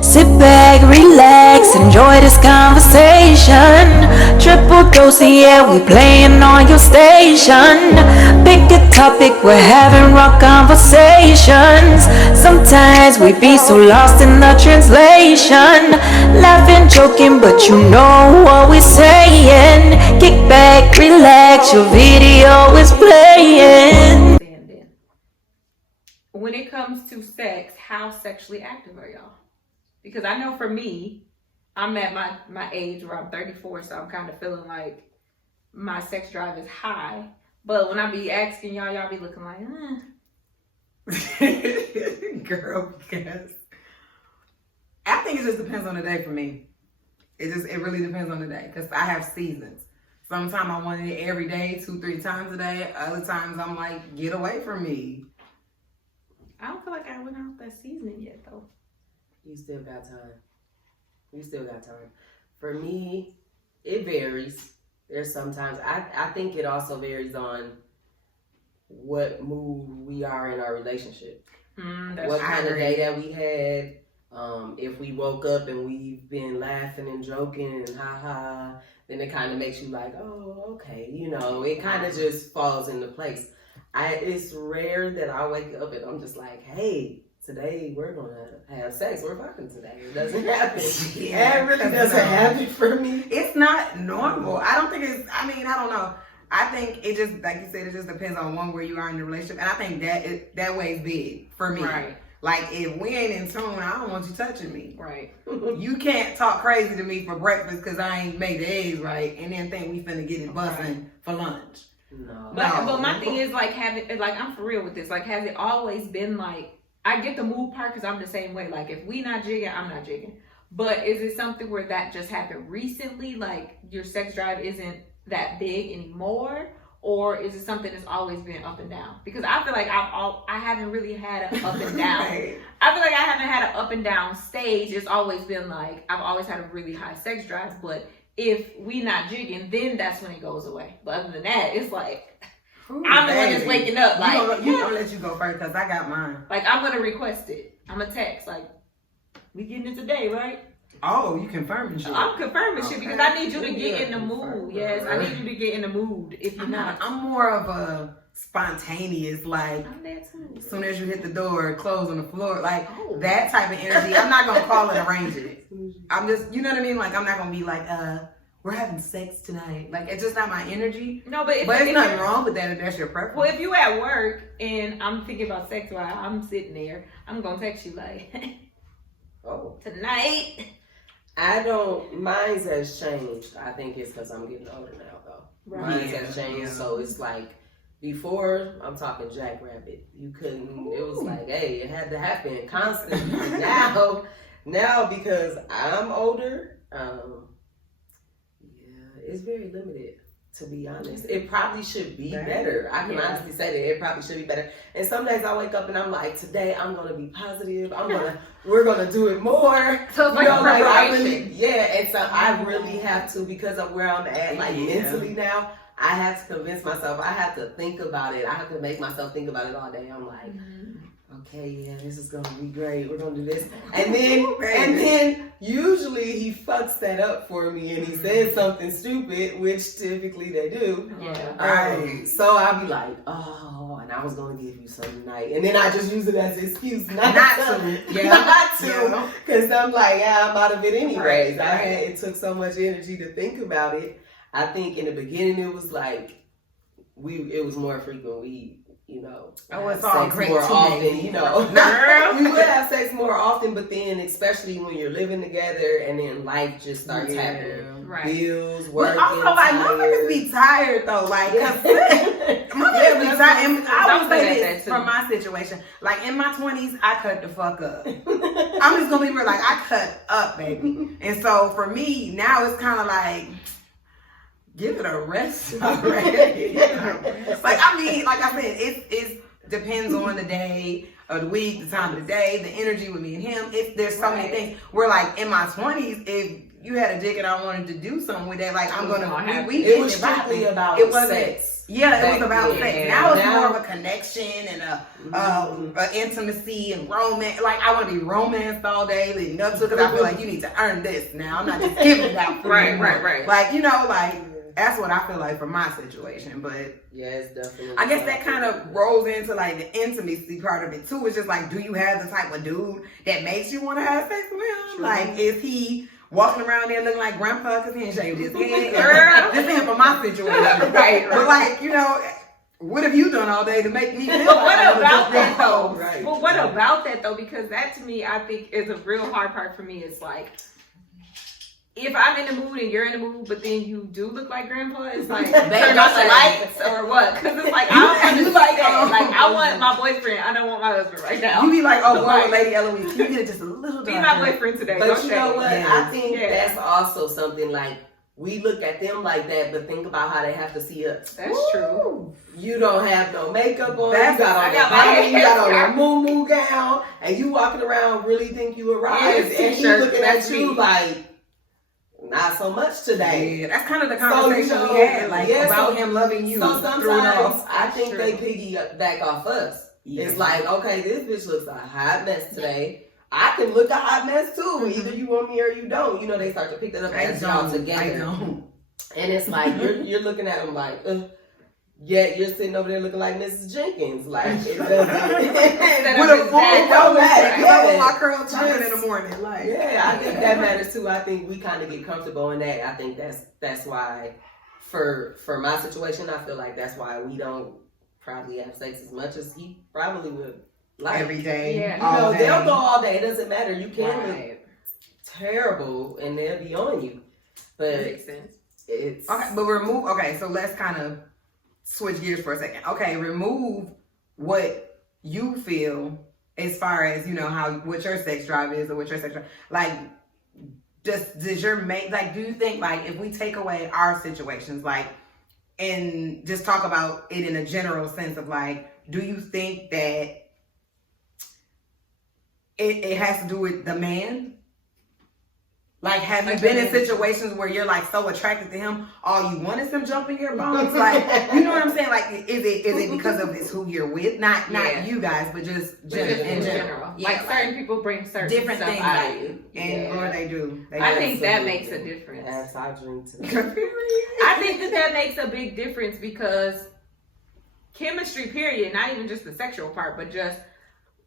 Sit back, relax, enjoy this conversation. Triple dose, yeah, we playing on your station. Pick a topic, we're having raw conversations. Sometimes we be so lost in the translation. Laughing, joking, but you know what we're saying. Kick back, relax, your video is playing. When it comes to sex, how sexually active are y'all? Because I know for me, I'm at my age where I'm 34, so I'm kind of feeling like my sex drive is high. But when I be asking y'all be looking like, Girl, because I think it just depends on the day for me. It really depends on the day, because I have seasons. Sometimes I want it every day, 2-3 times a day. Other times I'm like, get away from me. I don't feel like I went out that season yet, though. You still got time. For me, it varies. There's sometimes, I think it also varies on what mood we are in our relationship. What kind of day that we had. If we woke up and we've been laughing and joking and ha-ha, then it kind of makes you like, oh, okay. You know, it kind of just falls into place. It's rare that I wake up and I'm just like, hey, today we're gonna have sex. We're fucking today. It doesn't happen. It really doesn't happen for me. It's not normal. I don't think it's, I don't know. I think it just, like you said, it just depends on where you are in the relationship. And I think that way is big for me. Right. Like, if we ain't in tune, I don't want you touching me. Right. You can't talk crazy to me for breakfast because I ain't made the eggs right and then think we finna get it busting for lunch. No. But my thing is I'm for real with this. Like, has it always been like, I get the mood part because I'm the same way. Like, if we not jigging, I'm not jigging. But is it something where that just happened recently? Like, your sex drive isn't that big anymore? Or is it something that's always been up and down? Because I feel like I haven't really had an up and down. Right. I feel like I haven't had an up and down stage. It's always been like, I've always had a really high sex drive. But if we not jigging, then that's when it goes away. But other than that, it's like, I'm the one that's waking up. Like, you gonna let you go first because I got mine. Like, I'm gonna request it. I'm gonna text like, we getting it today, right? Oh, you confirming shit. I'm confirming shit because I need you to get in the mood. Yes, I need you to get in the mood. If you're not, I'm more of a spontaneous, like, I'm there too. As soon as you hit the door, clothes on the floor, like that type of energy. I'm not gonna call it arranging it. I'm just, you know what I mean? Like, I'm not gonna be like, we're having sex tonight. Like, it's just not my energy. No, but it's nothing wrong with that if that's your preference. Well, if you at work and I'm thinking about sex while I'm sitting there, I'm gonna text you like, oh, tonight. Mine's has changed. I think it's because I'm getting older now, though. Right. Mine's has changed, so it's like, before, I'm talking jackrabbit. You couldn't, it was like, hey, it had to happen constantly. now, because I'm older, it's very limited, to be honest. It probably should be better. I can honestly say that it probably should be better. And some days I wake up and I'm like, today I'm gonna be positive. We're gonna do it more. So it's like preparation. And so I really have to, because of where I'm at, like mentally now, I have to convince myself. I have to think about it. I have to make myself think about it all day. I'm like, okay, this is gonna be great. We're gonna do this, and then usually he fucks that up for me, and he says something stupid, which typically they do. Right. So I'll be like, oh, and I was gonna give you some tonight, and then I just use it as an excuse not to, because I'm like, I'm out of it anyways. It took so much energy to think about it. I think in the beginning it was like it was more frequent. It's all great more often, we would have sex more often, but then especially when you're living together and then life just starts happening. Right. Bills, work. But also, like, motherfuckers be tired though. Like, motherfuckers be tired. And I would say this from my situation. Like, in my 20s, I cut the fuck up. I'm just gonna be real. Like, I cut up, baby. And so for me now, it's kind of like, give it a rest already. Like I said, it depends on the day of the week, the time of the day, the energy with me and him. There's so many things. Where, like, in my 20s, if you had a dick and I wanted to do something with that, like, I'm gonna. It was strictly about sex. Yeah, it was about sex. Now it's more of a connection and a intimacy and romance. Like, I want to be romanced all day leading up to it because I feel like you need to earn this now. I'm not just giving it out for you. Right. Like, you know, like, that's what I feel like for my situation. But yeah, it's definitely. I guess that kind of rolls into like the intimacy part of it too. It's just like, do you have the type of dude that makes you want to have sex with him? True. Like, is he walking around there looking like grandpa because he ain't shaved his head? Girl, this ain't for my situation. Right. But like, you know, what have you done all day to make me feel But like what about that though? Right. But what about that though? Because that to me, I think is a real hard part for me. It's like, if I'm in the mood and you're in the mood, but then you do look like grandpa, it's like, turn off the lights or what? Because it's like, I don't want to like that. Like, I want my boyfriend. I don't want my husband right now. You be like, oh, boy, Lady Eloise, can you get it just a little Be darker? my boyfriend today. But you know what? Yeah. I think that's also something like, we look at them like that, but think about how they have to see us. That's true. You don't have no makeup on. That's- You got on I your got my body, you got on hair. your moo gown, and you walking around really think you arrived, Yes, and he t-shirt, looking at that's you me. like, not so much today. Yeah, that's kind of the conversation we had, like, about him loving you. So through it all. sometimes I think True. they piggyback off us. Yeah. It's like, okay, this bitch looks a hot mess today. I can look a hot mess too. Either you want me or you don't. You know, they start to pick that up as y'all together. I don't. And it's like, you're looking at them like, yet you're sitting over there looking like Mrs. Jenkins. Like, it doesn't. With a full don't matter. I want my curl chocolate in the morning. Like, Yeah, I think that matters too. I think we kind of get comfortable in that. I think that's why, for my situation, I feel like that's why we don't probably have sex as much as he probably would like. every day. Yeah. You all know, day. they'll go all day. It doesn't matter. You can look Right. terrible and they'll be on you. That But makes sense. it's Okay, but remove. Okay, so let's kind of switch gears for a second. Okay, remove what you feel as far as, you know, what your sex drive is or what your sex drive. Like, does your mate, like, do you think, like, if we take away our situations, like, and just talk about it in a general sense of, like, do you think that it has to do with the man? Like, have you been in situations where you're like so attracted to him, all you want is him jumping your bones? Like, you know what I'm saying? Like, is it because of it's who you're with? Not you guys, but just in general. Yeah, like certain people bring certain different stuff things out out of you. and or they do. I think that makes a difference. As I drink too. I think that makes a big difference because chemistry, period, not even just the sexual part, but just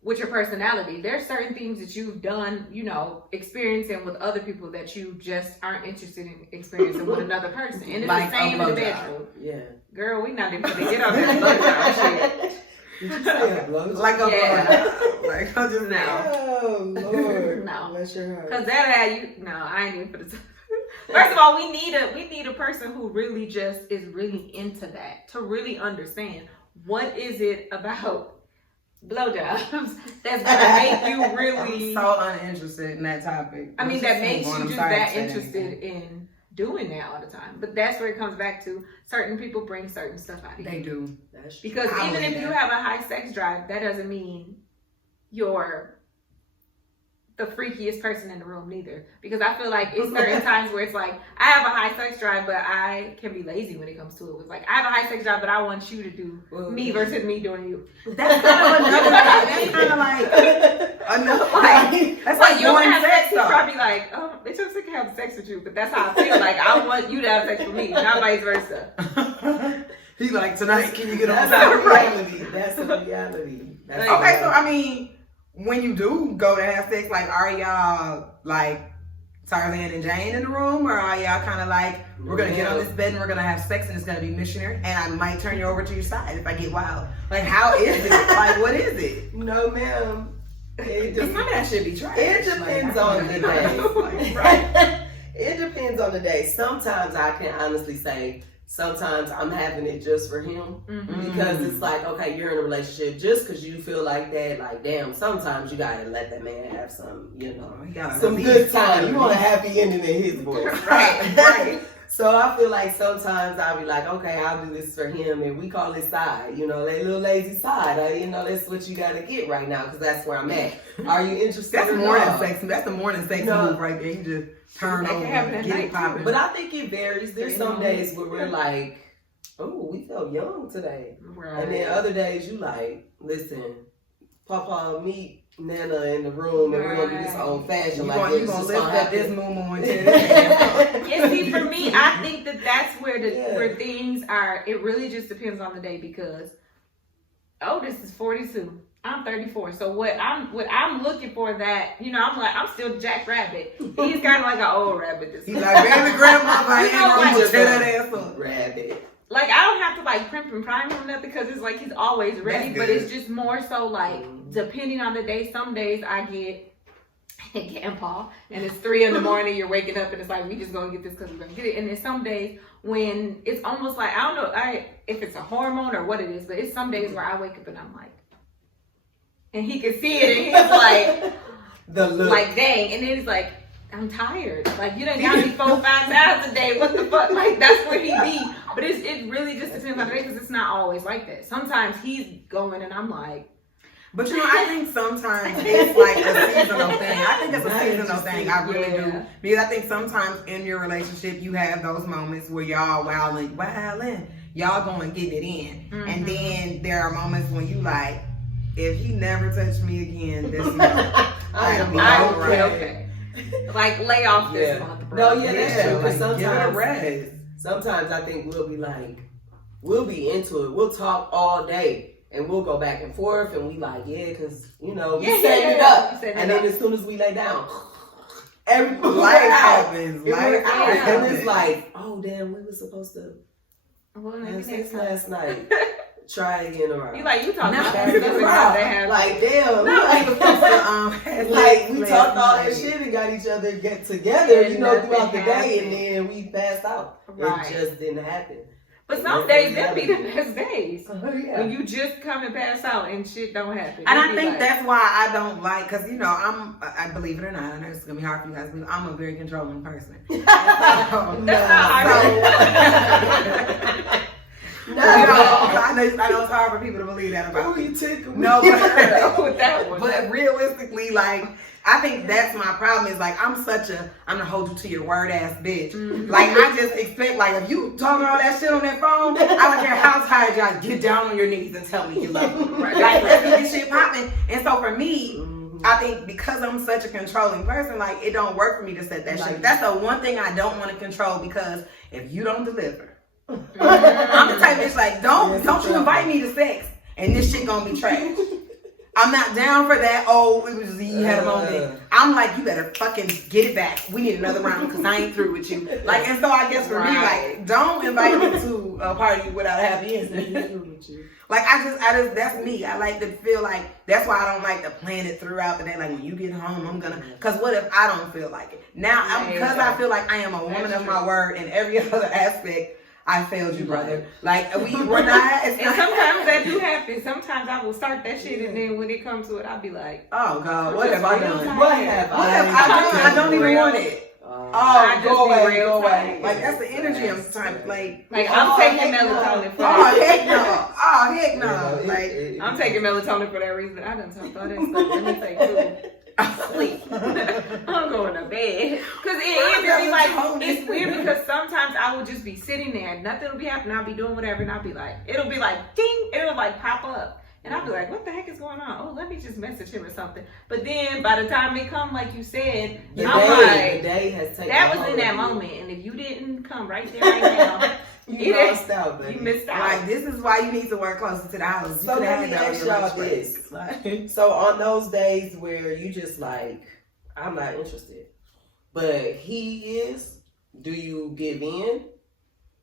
with your personality. There's certain things that you've done, you know, experiencing with other people that you just aren't interested in experiencing with another person. And it's Like the same a in the blowjob. bedroom. Yeah. Girl, we not even gonna get on this blowjob shit. Did you say a blowjob? Like a Yeah. like I'm just No. Oh Lord. No. Bless your heart. Cause that had you. No, I ain't even for the. First of all, we need a person who really just is really into that to really understand what is it about blowjobs that's gonna make you really. I'm so uninterested in that topic. I mean, that makes you I'm just sorry that to say interested in doing that all the time. But that's where it comes back to certain people bring certain stuff out of you. They do. That's true. Because I even believe if you that. have a high sex drive, that doesn't mean you're the freakiest person in the room neither. Because I feel like it's certain times where it's like, I have a high sex drive, but I can be lazy when it comes to it. It's like, I have a high sex drive, but I want you to do me versus me doing you. That's kind of another. That's kind of like another. Like, that's like You don't one have sex sex, you though. probably like, oh, bitch, I'm sick of having sex with you. But that's how I feel. Like, I want you to have sex with me, not vice versa. He's like, tonight, can you get on That's the a reality. That's a reality. That's Like, a Okay, so reality. I mean, when you do go to have sex, like, are y'all like Tarzan and Jane in the room, or are y'all kind of like, we're gonna get on this bed and we're gonna have sex and it's gonna be missionary, and I might turn you over to your side if I get wild? Like, how is it? Like, what is it? No, ma'am. It Some of that should be trash. It depends on the day. Like, right. It depends on the day. Sometimes I can honestly say, sometimes I'm having it just for him. Because it's like, okay, you're in a relationship just because you feel like that. Like, damn, sometimes you gotta let that man have some, you know, some good time. You want a happy ending in his voice. Right. So I feel like sometimes I'll be like, okay, I'll do this for him, and we call it side, you know, that little lazy side. You know, that's what you got to get right now because that's where I'm at. Are you interested? That's the in morning love? sex. That's the morning sex No. move right there. You just turn That can over, happen at get night, it popping. But I think it varies. There's some days where we're like, oh, we felt young today. Right. And then other days you like, listen, Papa, meet Nana in the room and we're gonna do this old fashioned. You're gonna lift up this moo until And see, for me, I think that's where where things are. It really just depends on the day because Otis is 42. I'm 34. So what I'm looking for that, you know, I'm still Jack Rabbit. He's kind of like an old rabbit. He's like, baby grandma, I ain't tear that ass up. Rabbit. Like, I don't have to, like, primp and prime him nothing because it's like he's always ready. But it's just more so, like, depending on the day. Some days I get grandpa, and it's 3 in the morning, you're waking up, and it's like, we just gonna get this because we're gonna get it. And then some days when it's almost like, I don't know if it's a hormone or what it is, but it's some days where I wake up and I'm like, and he can see it, and he's like, the look. Like, dang. And then he's like, I'm tired. Like, you done got me 4-5 hours a day. What the fuck? Like, that's where he be. But it really just depends on the day because it's not always like that. Sometimes he's going and I'm like. But you know, I think sometimes it's like a seasonal thing. I think it's a seasonal thing. I really do. Because I think sometimes in your relationship, you have those moments where y'all wilding. Y'all going to get it in. Mm-hmm. And then there are moments when you like, if he never touched me again, this month, I'll be okay. Like, lay off this month, bro. No, that's true. Because sometimes, sometimes I think we'll be like, we'll be into it. We'll talk all day and we'll go back and forth and we like, because, you know, we set it up. And then as soon as we lay down, everything life happens. And it's like, oh, damn, we were supposed to have sex last night. Try again around. You talking about that? Like, damn. Like, we talked all that shit and got each other get together, you know, throughout the day, and then we passed out. Right. It just didn't happen. But some days, that'd be the best days. When you just come and pass out and shit don't happen. And I think that's why I don't like, because, you know, I believe it or not, I know it's going to be hard for you guys to believe, I'm a very controlling person. That's not hard. No, I know it's hard for people to believe that about me. No, but realistically, like, I think that's my problem is like, I'm gonna hold you to your word ass bitch. Mm-hmm. Like, I just expect, like, if you talking all that shit on that phone, I don't care how tired y'all, get down on your knees and tell me you love me. Right. Like, let's get this shit popping. And so for me, I think because I'm such a controlling person, like, it don't work for me to set that shit. That's the one thing I don't want to control because if you don't deliver, I'm the type of bitch like, don't you invite me to sex and this shit gonna be trash. I'm not down for that. Oh, it was you had a moment. I'm like, you better fucking get it back. We need another round because I ain't through with you. Like, and so I guess for me, like, don't invite me to a party without a happy ending. Like, I just, that's me. I like to feel like, that's why I don't like to plan it throughout the day. Like, when you get home, I'm gonna, because what if I don't feel like it? Now, because I feel like I am a woman of my word in every other aspect, I failed you, brother. Like, we're not. And sometimes that do happen. Sometimes I will start that shit, and then when it comes to it, I'll be like, oh, God, what have I done? What have I done? I don't even want it. Go away. Like, that's the energy I'm trying to play. Like, I'm taking melatonin for that. Oh, heck no. Like, I'm taking melatonin for that reason. I done talked all that stuff. Let me take food. Sleep. I'm going to bed. Because it's weird because sometimes I will just be sitting there, nothing will be happening, I'll be doing whatever, and I'll be like, it'll be like, ding, it'll like pop up. And I'll be like, what the heck is going on? Oh, let me just message him or something. But then by the time it come, like you said, the day has taken that was in that moment. And if you didn't come right there right now, you lost out, baby. You missed out. Like, this is why you need to work closer to the house. So let me ask y'all this. So on those days where you just like, I'm not interested, but he is, do you give in?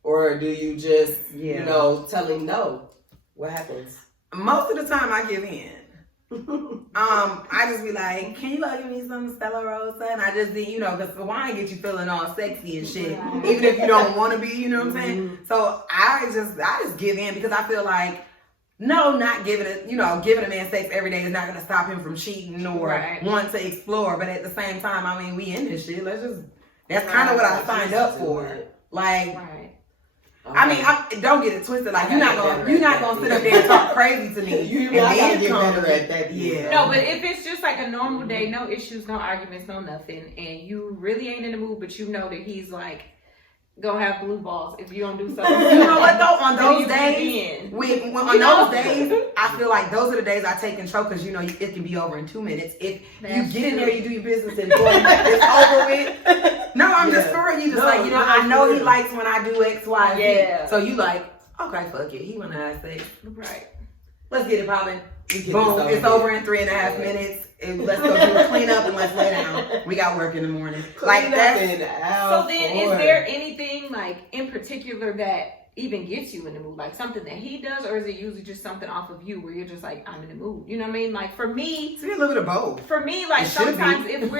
Or do you just, you know, tell him no? What happens? Most of the time I give in. I just be like, can you give me some Stella Rosa? And I just be, you know, because the wine gets you feeling all sexy and shit, even if you don't want to be, you know what I'm saying? So I just give in because I feel like, no, not giving a man sex every day is not going to stop him from cheating or want to explore. But at the same time, I mean, we in this shit. That's kind of what I signed up for. Like, I mean, don't get it twisted. Like, you're not gonna sit up there and talk crazy to me. You gotta get better at that. Yeah. No, but if it's just like a normal day, no issues, no arguments, no nothing, and you really ain't in the mood, but you know that he's like, gonna have blue balls if you don't do something. You know what though? On those days, those days, I feel like those are the days I take control because you know it can be over in 2 minutes. If you get in there, you do your business and it's over with. No, I'm just for real. You just like, you know, I know he likes when I do X, Y, Z. Yeah. So you like, okay, fuck it. He wanna have sex. Right. Let's get it popping. Boom, it's over in 3.5 minutes. And let's go do a cleanup and let's lay down. We got work in the morning. Like that's so then is there anything like in particular that even gets you in the mood? Like something that he does, or is it usually just something off of you where you're just like, I'm in the mood? You know what I mean? Like for me, it's a little bit of both. For me, like sometimes if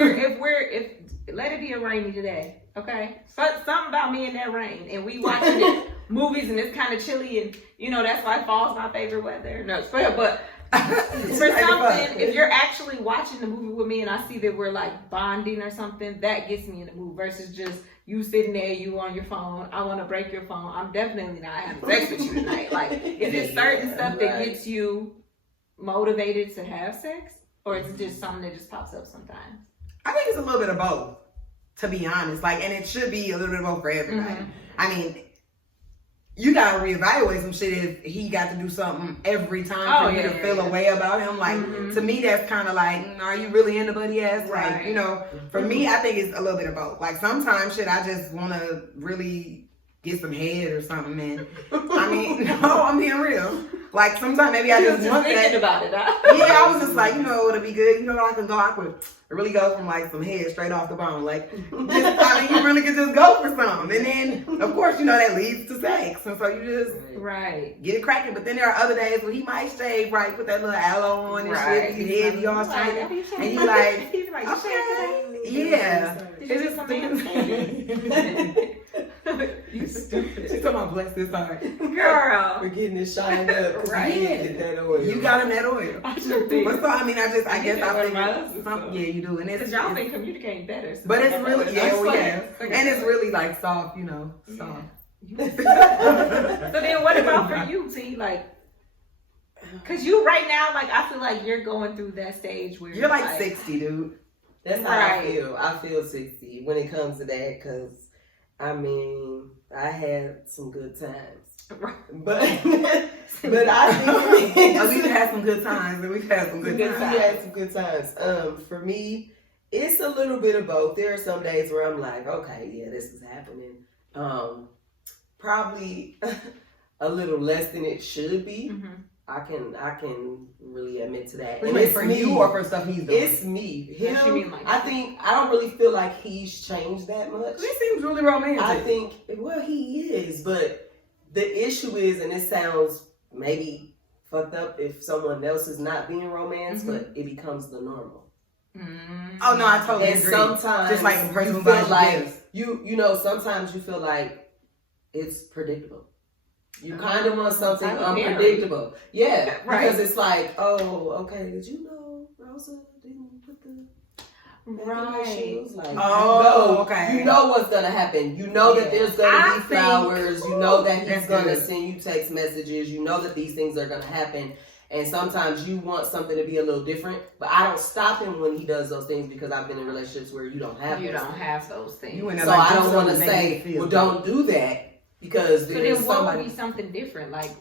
let it be a rainy today, okay? But something about me in that rain and we watching it movies and it's kind of chilly and you know that's why fall's my favorite weather. No, it's fair, but for something, if you're actually watching the movie with me and I see that we're like bonding or something, that gets me in the mood versus just you sitting there, you on your phone, I want to break your phone. I'm definitely not having sex with you tonight. Like, is it certain stuff that gets you motivated to have sex? Or is it just something that just pops up sometimes? I think it's a little bit of both, to be honest. Like, and it should be a little bit of both for everybody. Mm-hmm. I mean, you gotta reevaluate some shit if he got to do something every time for you to feel a way about him. Like, to me, that's kind of like, are you really into buddy ass? Right. Like, you know, for me, I think it's a little bit of both. Like, sometimes shit, I just want to really get some head or something, man. I mean, no, I'm being real. Like, sometimes maybe I just want thinking that. About it, huh? Yeah, I was just like, you know, it'll be good. You know, I could really go from like some head straight off the bone. Like, just, I mean, you really could just go for something. And then, of course, you know, that leads to sex. And so you just get it cracking. But then there are other days where he might shave, right, put that little aloe on and shit. His head be all shiny. And he like, okay, yeah. Is it something? You stupid. She's talking about bless this heart. Girl. We're getting it shined up. Right. Get that oil. You got him that oil. I sure think. But so, I mean, I guess I think yeah, you do. And it's y'all been communicating better. So but it's really, and it's really like soft, you know, soft. So then what about for you, T? Like, cause you right now, like, I feel like you're going through that stage where you're like 60, dude. That's how I feel. I feel 60 when it comes to that, cause I mean, I had some good times, but I think we've had some good times, and we've had some good times. We had some good times. For me, it's a little bit of both. There are some days where I'm like, okay, yeah, this is happening. Probably a little less than it should be. Mm-hmm. I can really admit to that. And it's for me, you or for stuff he's doing? It's me. Him, I don't really feel like he's changed that much. He seems really romantic. I think, well, he is, but the issue is, and it sounds maybe fucked up if someone else is not being romantic, but it becomes the normal. Mm-hmm. Oh no, I totally agree. Sometimes just like a person you feel like you know, sometimes you feel like it's predictable. You kind of want something unpredictable. Yeah, right. Because it's like, oh, okay, did you know Rosa didn't put the shoes? Like, okay. You know what's going to happen. You know that there's going to be flowers. You know that he's going to send you text messages. You know that these things are going to happen. And sometimes you want something to be a little different. But I don't stop him when he does those things because I've been in relationships where you don't have those things. So I don't want to say, well, don't do that. Because so then what would be something different? Like,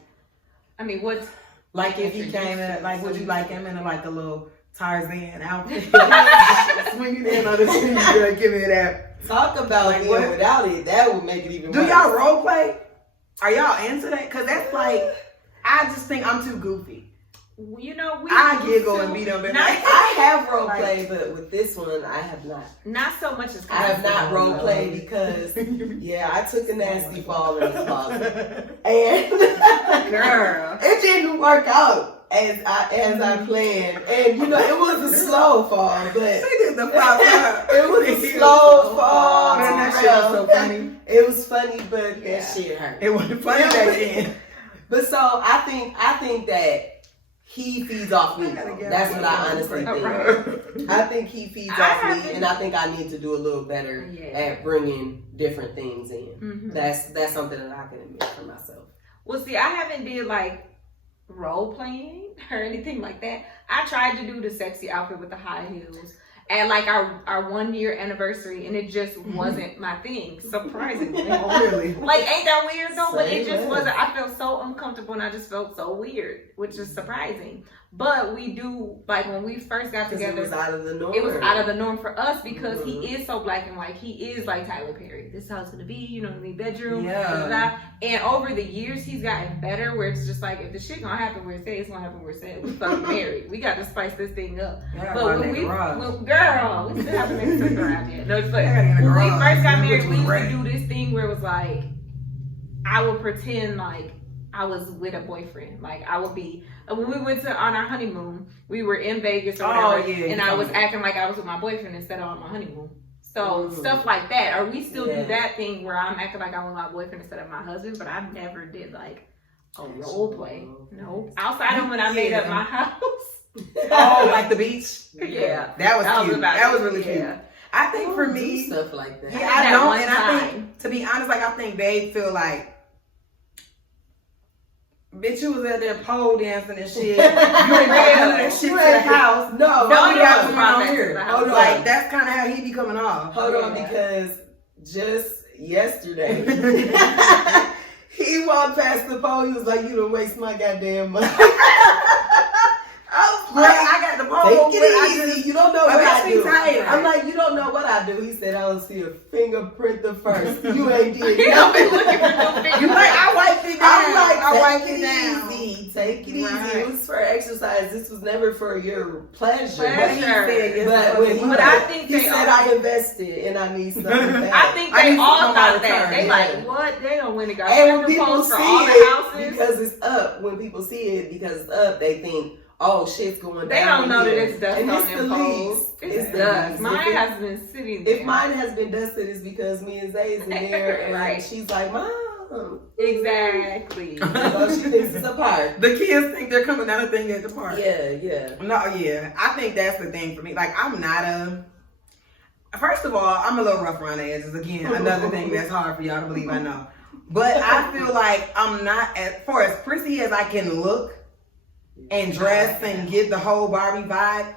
I mean, what's... Like if he came in, like, would you like him in like a little Tarzan outfit? Swinging in on the street, give me that. Talk about like, being without it. That would make it even worse. Do y'all role play? Are y'all into that? Because that's like, I just think I'm too goofy. You know, I giggle and beat them. I have role play, but with this one, I have not. Not so much as I have not role played because, I took a nasty fall in the closet, and girl, it didn't work out as I planned. And you know, it was a slow fall, but it was a slow fall. Man, that shit was so funny. It was funny, but that shit hurt. It wasn't funny back then. But so I think that. He feeds off me. That's what I honestly think. I think he feeds off me, and I think I need to do a little better at bringing different things in. Mm-hmm. That's something that I can admit for myself. Well, see, I haven't did like role playing or anything like that. I tried to do the sexy outfit with the high heels, at like our 1 year anniversary, and it just wasn't my thing, surprisingly. Really? Like, ain't that weird though? But it just Same wasn't. I felt so uncomfortable, and I just felt so weird, which is surprising. But we do, like, when we first got together, it was out of the norm. It was out of the norm for us because he is so black and white. He is like Tyler Perry. This is how it's gonna be, you know what I mean? Bedroom. Yeah. Blah, blah. And over the years, he's gotten better. Where it's just like, if the shit gonna happen where it says, it's gonna happen where it says. We fucking married. We got to spice this thing up. Yeah, But when we, girl, we still haven't made this around yet. No, it's like when we first got married, we used to do this thing where it was like, I would pretend like I was with a boyfriend. Like, I would be, when we went on our honeymoon, we were in Vegas or whatever, and I was acting like I was with my boyfriend instead of on my honeymoon. So stuff like that. Or we still do that thing where I'm acting like I'm with my boyfriend instead of my husband, but I never did like a role play. No. Outside of when I made up my house. Oh, like the beach? Yeah. That was cute. That was really cute. Yeah. I think for me, stuff like that. Yeah, I don't, and I think, to be honest, like, I think they feel like, bitch, you was at there pole dancing and shit. You ain't bring that shit to the house. No, nobody else is on here. Hold on. Like, that's kind of how he be coming off. Hold on, because just yesterday, he walked past the pole. He was like, "You don't waste my goddamn money." I was like, I got the pole. Take it easy. You don't know what I do. Tired. I'm like, you don't know what I do. He said, I don't see a fingerprint the first. You ain't did I've been looking for no fingers. You like, I wiped it down. I'm like, I wiped take it down. easy. Take it Right. easy. It was for exercise. This was never for your pleasure. Pleasure. He said, but I think he they said I invested and I need something back. I think they all thought that. They like, what? They don't win a guy. And when people for see all the it, houses. because it's up, when people see it because it's up, they think, oh, shit's going down. They don't know here. that it's dust and on it's them the poles. least. It's the dust. least. Mine has been sitting there. If mine has been dusted, it's because me and Zay's in there, and Right. she's like, Mom. Exactly. So she thinks it's a park. The kids think they're coming out of thing at the park. Yeah. No, yeah. I think that's the thing for me. Like, I'm not first of all, I'm a little rough around the edges. Again, another thing that's hard for y'all to believe, I know. But I feel like I'm not, as far as prissy as I can look and dress and get the whole Barbie vibe,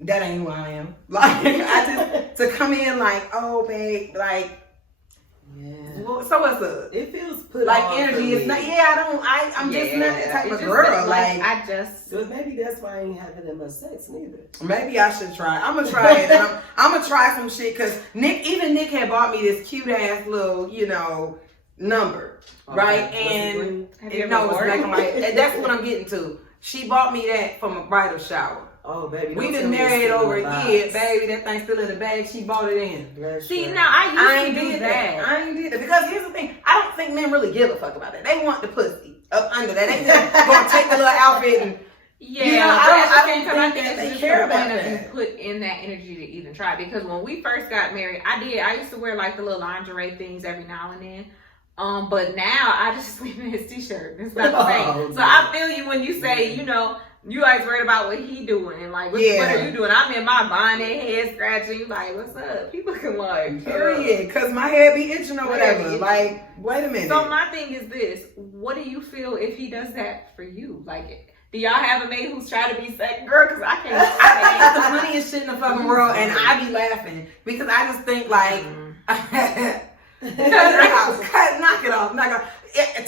that ain't who I am. Like, I just, to come in like, oh, babe, like, well, so what's up? It feels put Like, on energy for is me. not, I'm just not that type It of just girl. feels Like, I just. But maybe that's why I ain't having that much sex neither. maybe I should try. I'm gonna try it. And I'm gonna try some shit because Nick had bought me this cute ass little, number, right? And it's black and white. And that's what I'm getting to. She bought me that from a bridal shower. Oh, baby. We've been married over a year, baby. That thing still in the bag. She bought it in. See, now I used to do did that. I ain't did that. Because here's the thing. I don't think men really give a fuck about that. They want the pussy up under that. They just gonna take the little outfit and Yeah, I but don't think that they care about that. that. You put in that energy to even try. Because when we first got married, I used to wear like the little lingerie things every now and then. But now I just sleep in his t-shirt. It's not the same. So I feel you when you say, you always worried about what he doing and like what are you doing? I'm in my bonnet, head scratching. Like, what's up? People can like, period. Because my head be itching or whatever. Like, wait a minute. So my thing is this: what do you feel if he does that for you? Like, do y'all have a mate who's trying to be second girl? Because I can't. It's the funniest shit in the fucking world, and I be laughing because I just think like, knock it off.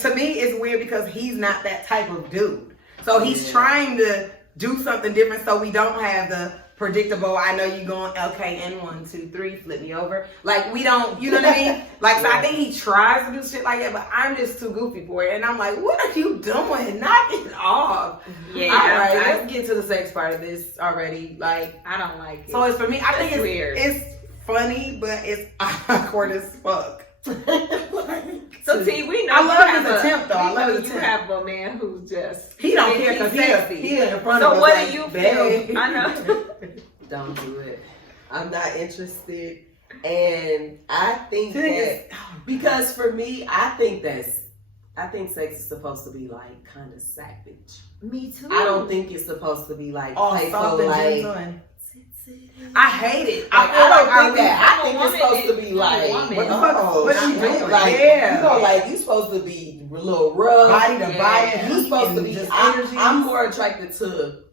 To me, it's weird because he's not that type of dude. So he's trying to do something different so we don't have the predictable, I know you going, okay, and 1, 2, 3, flip me over. Like, we don't, you know what I mean? Like, so I think he tries to do shit like that, but I'm just too goofy for it. And I'm like, what are you doing? Knock it off. Yeah. All right, let's get to the sex part of this already. Like, I don't like it. So it's for me, I think it's weird. It's funny, but it's awkward as fuck. So see, we know I love his attempt though. I love his you attempt. have a man who's just He don't care because he in the front of us. So what like, do you babe. feel? I know. Don't do it. I'm not interested. And I think that because for me, I think sex is supposed to be like kind of savage. Me too. I don't think it's supposed to be like Oh, playful, soft and like. genuine. I hate it. Like, I don't think that. I I'm a think it's supposed to be like, woman. What the fuck? What you doing? Like, Yeah. you supposed to be a little rough. Body to body. You supposed to be. Just I'm energy. more attracted to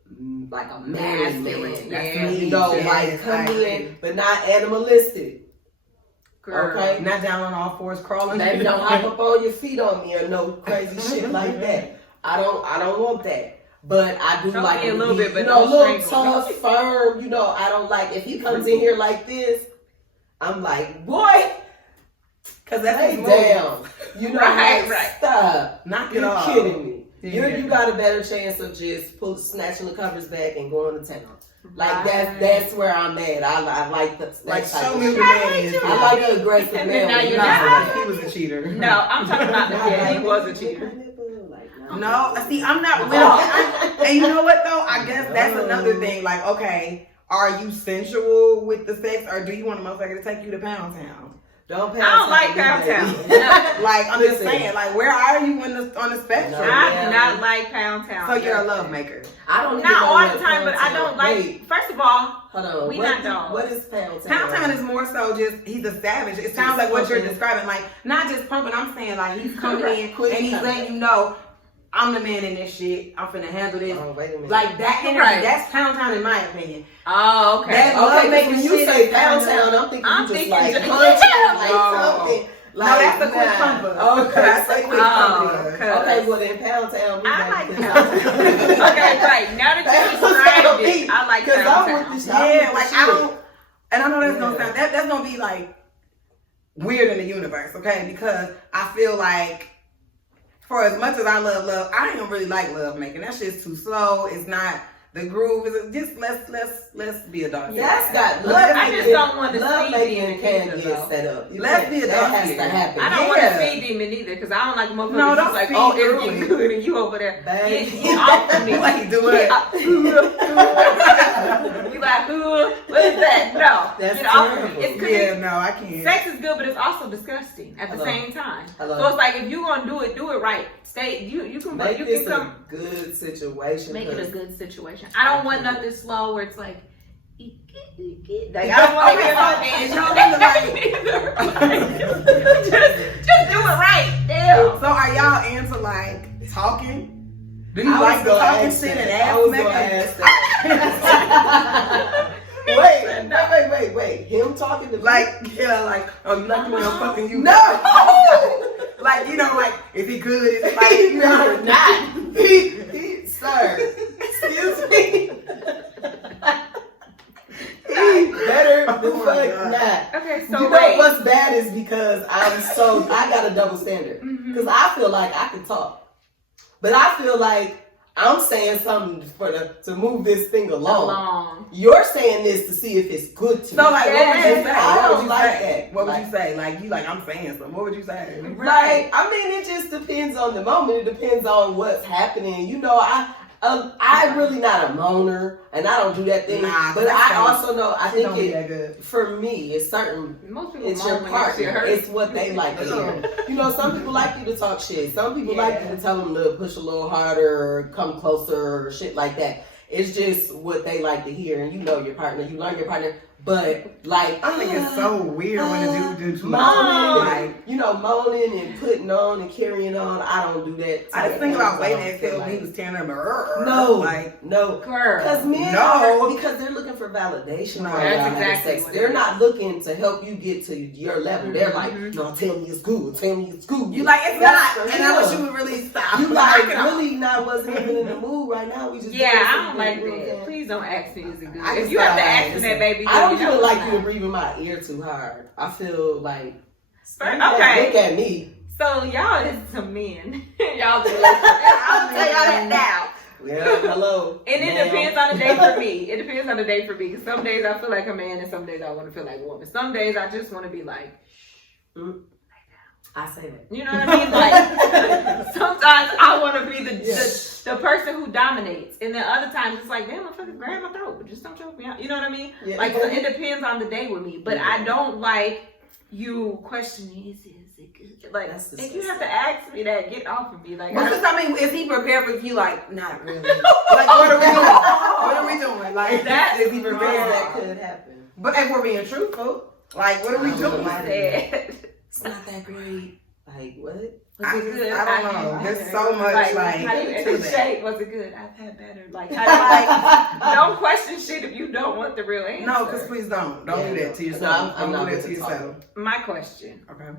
like a manly man. Yeah. You know, like come in, but not animalistic. Girl. Okay? Not down on all fours crawling. Baby, don't hop up on your feet on me or no crazy shit like that. I don't want that. But I do like a little bit, but a little tough, firm. You know, I don't like if he comes in here like this. I'm like, boy, because that's lay down. You know, right. Stop. Knock it You're off. kidding me. Yeah. You got a better chance of just snatching the covers back and going to town. Like that's where I'm at. I like the show me the man is. I like the aggressive man. Now you're not. He was a cheater. No, I'm talking about the kid. He was a cheater. No, see, I'm not with and you know what though? I guess that's another thing. Like, okay, are you sensual with the sex, or do you want a motherfucker to take you to Pound Town? I don't like Pound Town. Like, I'm just saying, like, where are you on the spectrum? I do not like Pound Town. So you're a love maker. I don't not all the time, but I don't like. First of all, hold on. not dogs. What is Pound Town? Pound Town is more so just he's a savage. It sounds like what you're describing, like not just pumping. I'm saying like he's coming in and he's letting you know, I'm the man in this shit. I'm finna handle this. Oh, wait a minute. Like that energy, Right. that's Pound Town in my opinion. Oh, okay. That Okay, making when you shit say is Pound Pound Town, Town. I'm thinking I'm you just thinking like just- punching, like No. something. No, that's a quick nah. pumper. Okay, That's a quick pumper. Okay, well then Pound Town. I like Pound Town. Okay, right. Now that you described it, I like Pound Town. Yeah, like I don't, and I know that's gonna sound that's gonna be like weird in the universe, okay? Because I feel like for as much as I love, I don't really like love making. That shit's too slow. It's not the groove. Is just let's be a dog. That's got. I just don't want to love see making demon can either, get though. set up. Let's be a that dog has here. to happen. I don't want to feed demon either because I don't like motherfuckers. No, don't just like, feed oh, through it's getting it. good and you over there. Baby. Get off of me. Like do it. You like, what is that? No, That's get off of terrible. me. It's 'cause Yeah, no, I can't. sex is good, but it's also disgusting at the Hello. same time. Hello. So it's like if you gonna do it right. Stay. You can Make you this can come. a good situation. Make it a good situation. I don't want nothing slow where it's like. Like I don't want to hear just do it right. Damn. So are y'all into like talking? Do you I like was the gonna talking ask shit and that. I ass was making? gonna ask that. Wait. Him talking to me? Like, yeah, like, oh, you like me when I'm fucking you? No! Like, you know, like, is he good? Is it like, you No, know, not. He, sir. Excuse me. He better the Oh my fuck God. not. Okay, so You know what's bad is because I got a double standard. Because I feel like I can talk. But I feel like I'm saying something to move this thing along. You're saying this to see if it's good to me. So, like, what would you say? I What don't would you like say? that. What would Like- you say? Like, you like, I'm saying something. What would you say? Like, I mean, it just depends on the moment. It depends on what's happening. You know, I'm really not a moaner, and I don't do that thing. Nah, but I also know, I think don't be that good. for me, it's certain. Most people It's your moan when that shit partner. hurts. It's what they like to hear. You know, some people like you to talk shit. Some people like you to tell them to push a little harder, or come closer, or shit like that. It's just what they like to hear, and you know your partner. You learn your partner. But like, I think it's so weird when a dude do too much. moaning, Like, you know, moaning and putting on and carrying on. I don't do that. I just think about waiting until he was tearing up. No, like, no, Girl. because men, No. because they're looking for validation. No, while that's y'all having exactly sex. what They're it not looking to help you get to your level. They're like, no, tell me it's good. Tell me it's good. you like, it's That's not. for And I wish him. you would really stop. You like Knock it off. really wasn't even in the mood right now. We just Yeah, doing I something don't like good, you know what I'm that. saying? Please don't ask me, is it good? I If just you have to thought, ask me that, baby, I don't you know even like it's you to not. breathe in my ear too hard. I feel like, Okay. look at me. So y'all is some men. Y'all do. I'll tell y'all that now. Well, hello. And it ma'am. depends on the day for me. It depends on the day for me. 'Cause some days I feel like a man, and some days I want to feel like a woman. Some days I just want to be like, I say that. you know what I mean? Like sometimes I want to be the person who dominates, and then other times it's like, damn, I fucking grab my throat, but just don't choke me out. You know what I mean? Yeah. Like so it depends on the day with me. But I don't like you questioning is it good? Like That's if you have to ask me that, get off of me. Like Because, I mean, is he prepared for you? Like, not really. Like, what are we doing? What are we doing? Like, That is he prepared? That could happen. But if we're being truthful, like, what are we doing? sad. It's not that great. Like what? Was it good? I don't know. There's so much like how do you to end that. shape? Was it good? I've had better. Like, like don't question shit if you don't want the real answer. No, because please don't. Don't do that to yourself. I'm don't not do that to with the yourself. My question. Okay.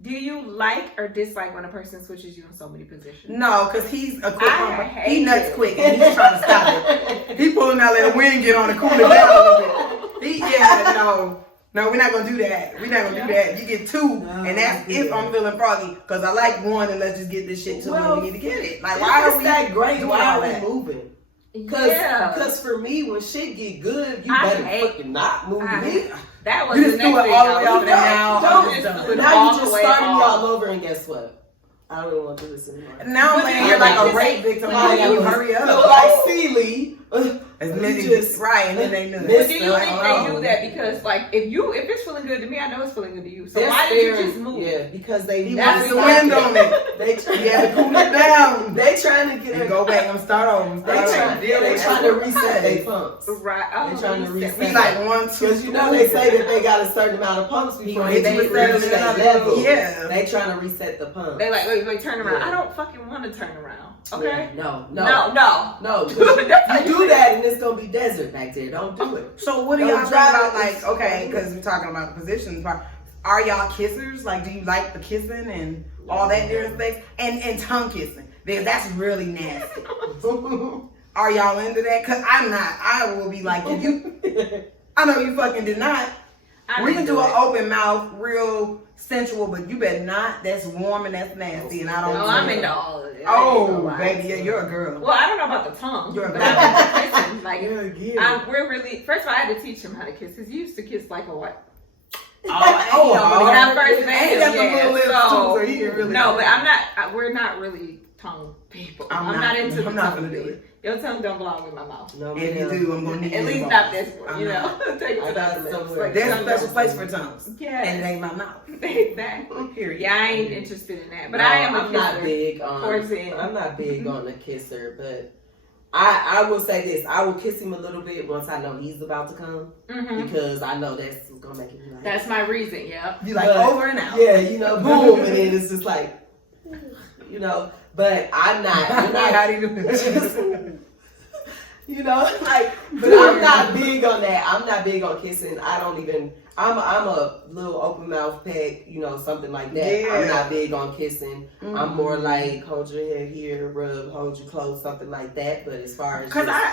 Do you like or dislike when a person switches you in so many positions? No, because he's a quick one. He hate nuts it. quick and he's trying to stop it. He pulling out let the wind get on and cool it down a little bit. No, we're not gonna do that. We're not gonna do that. You get two, and that's if I'm feeling froggy. Because I like one, and let's just get this shit to when we need to get it. Like, why are we that great? doing Why all are we that? moving? Yeah. Cause for me, when shit get good, you I better hate- fucking not move me. That was You the just next do it thing all the I way was off gonna and say. now. Don't I'm just done. do it Now all you just the way starting me off. all over, and guess what? I don't even want to do this anymore. Now I'm laying here like a rape victim. Like, you hurry So up. like Sealy, As you many just- right, and then they knew. But do you think Oh. they do that because, like, if it's feeling good to me, I know it's feeling good to you. So they're why did you staring- just move? Yeah, because they He That's wants the the wind on it. They He had to cool it down. They trying to get And it. go back and start over. They trying to reset their pumps. Right. Oh, They trying to reset. We like 1, 2, Because you know they say that they got a certain amount of pumps before He they gonna reach hit you with that that level. yeah. They trying to reset the pump. They like, wait, turn around. Yeah. I don't fucking want to turn around. Okay. No. No. 'Cause you do that and it's gonna be desert back there. Don't do it. So what do Don't y'all think drive about, it. like, okay, because we're talking about the positions part. Are y'all kissers? Like, do you like the kissing and all that different things? And tongue kissing. Because that's really nasty. Are y'all into that? Because I'm not. I will be like, if you, I know you fucking did not. We can do an open mouth, real sensual, but you better not. That's warm and that's nasty, and I don't. No, do I'm it. into all of it. Oh, baby, yeah, you're a girl. Well, I don't know about the tongue. You're a but girl. I'm into kissing. Like, Yeah. we're really. First of all, I had to teach him how to kiss because he used to kiss like a what? When I first met him, got the yeah, little lips so- too, so he didn't really. No, but I'm not. We're not really tongue people. I'm not into the I'm not tongue gonna do thing. it. Your tongue don't belong in my mouth. No, If you ma'am. do, I'm gonna need At you least involved. not this one. I'm You not. know, take it I to got the lips. somewhere. Like, There's a tongue special don't- place for tongues, Yes. and it ain't my mouth. Exactly. Period. Yeah, I ain't interested in that, but No, I am a I'm not kisser. big on. Towards the end. I'm not big on the kisser, but I will say this: I will kiss him a little bit once I know he's about to come, Mhm. because I know that's gonna make him like. That's my reason. Yeah. You like But- over and out. Yeah, you know, boom, and then it's just like, you know. But I'm not. How do you do this? You know, like, but I'm not big on that. I'm not big on kissing. I don't even. I'm a little open mouth peck, you know, something like that. Yeah. I'm not big on kissing. Mm-hmm. I'm more like hold your head here, rub, hold you close, something like that. But as far as Because just-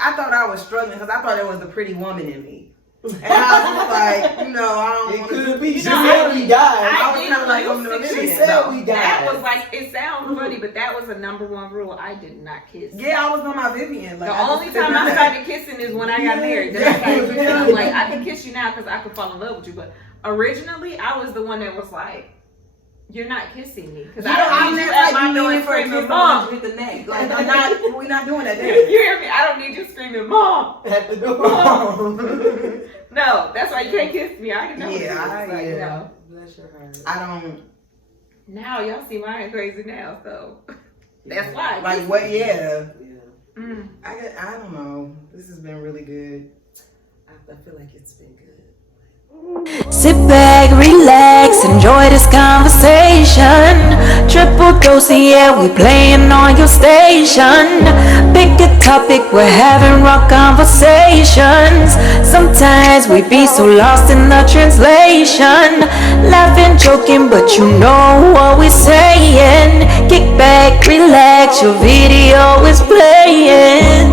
I thought I was struggling because I thought it was a pretty woman in me. And I was like, you know, I don't it want to could be. She know, said we died. I was didn't kinda like, use I'm no it. shit. She said we That died. was like, it sounds funny, but that was the number one rule. I did not kiss. Yeah, I was on my Vivian. Like, The I only just time I didn't- started kissing is when I got married. Then I started kissing. I'm like, I can kiss you now because I could fall in love with you. But originally, I was the one that was like, you're not kissing me because I don't need you at my door screaming, Mom. with the neck. Like, we're not doing that. You hear me? I don't need you screaming, Mom. At the door. No, that's why you can't kiss me. I already know. Yeah, what it is. Like, you yeah. know. Bless your heart. I don't Now y'all see mine crazy now, so that's why. like what. Yeah, Yeah. Mm. I don't know. This has been really good. I feel like it's been good. Sit back, relax, enjoy this conversation. Triple dosing, yeah, we playing on your station. Pick a topic, we're having raw conversations. Sometimes we be so lost in the translation. Laughing, joking, but you know what we're saying. Kick back, relax, your video is playing.